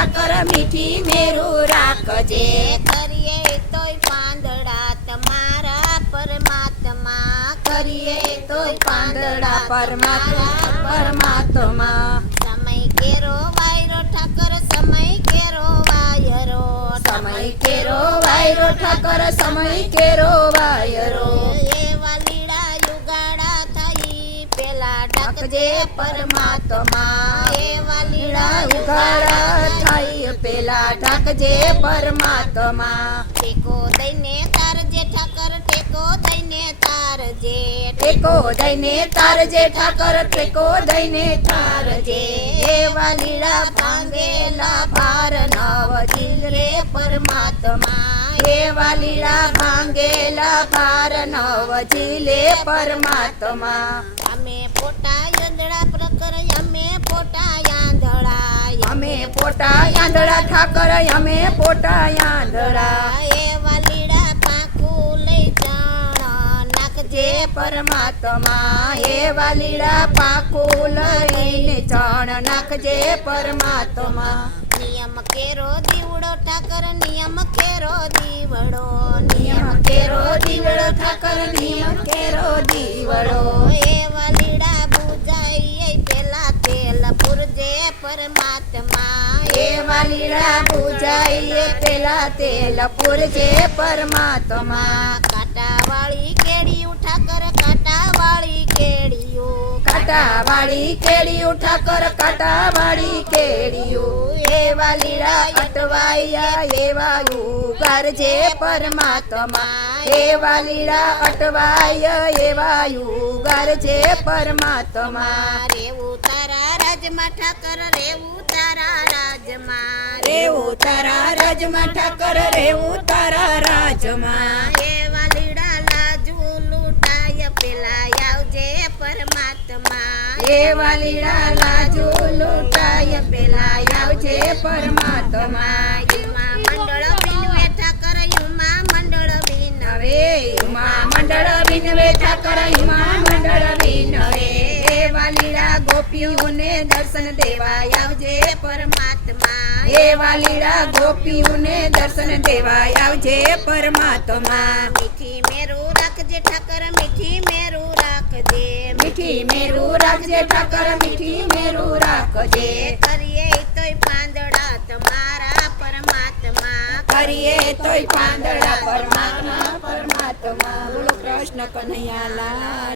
રાખજે મીઠી મેરું રાખજે. કરીએ તોય પાંદડા તમારા પરમાત્મા. કરીએ તોય પાંદડા પરમાત્મા પરમાત્મા. સમય કેરો વાયરો ઠાકર સમય કેરો વાયરો. સમય કેરો વાયરો ઠાકર સમય કેરો વાયરો. ડાકજે પરમાત્મા એવા પેલા ઢાકજે પરમાત્મા ટેકો દઈને તારજે ઠાકર ટેકો દઈને તારજે ટેકો દઈને તારજે ઠાકર ટેકો દઈને તારજે એવા લીલા ભાંગેલા ભાર નવ રે પરમાત્મા એવા લીલા ભાંગેલા ભાર નવ જીલે પરમાત્મા અમે પોટા યંદડા પ્રકર અમે પોટા યાંધળા અમે પોટા ઠાકર અમે પોટા યાંધળા એવા લીડા પાકું લઈ જાણ નાખજે પરમાત્મા એવા લીલા પાકું લઈને ચણ નાખજે પરમાત્મા. નિયમ કેરો દીવડો ઠાકર નિયમ કેરો દીવડો નિયમ કેરો દીવડો ઠાકર નિયમ પરમાત્મા એવા લીલા પૂજાઈએ પેલા તેલ પૂરજે પરમાત્મા. કાંટાવાળી કેડીયું ઠાકર કાંટાવાળી કેડીયું કાટાવાળી કેડિયું ઠાકર કાટાવાળી કેડિયું એવા લીલા અટવાયા એવા યુગારજે પરમાત્મા. એવા લીલા અટવાય એવા યુગારજે પરમાત્મા. રેવું રાજમાં ઠાકર રેવું તારા રાજમાં. રેવું તારા રાજમાં ઠાકર રેવું તારા રાજમાં. એવા લીડા લાજુ લૂંટાય પેલા આવજે પરમાત્મા. એવા લીલા લાજુ લૂંટાય પેલા આવજે પરમાત્મા. યુમા મંડળ બિનવે ઠાકર યુમા મંડળ બિનવે. હવે મંડળ વિનવે ઠાકર ઉમા મંડળ વિનવે એવા ગોપીઓને દર્શન દેવા આવજે પરમાત્મા. એવા લીલા ગોપીઓને દર્શન દેવા આવજે પરમાત્મા. મીઠી મેરું રાખજે ઠાકર મીઠી મેરું રાખજે. મીઠી મેરું રાખજે ઠાકર મીઠી મેરું રાખજે. કરીએ તોય પાંદડા તમારા પરમાત્મા. કરીએ તોય પાંદડા પરમાત્મા પરમાત્મા. બોલો કૃષ્ણ કનૈયા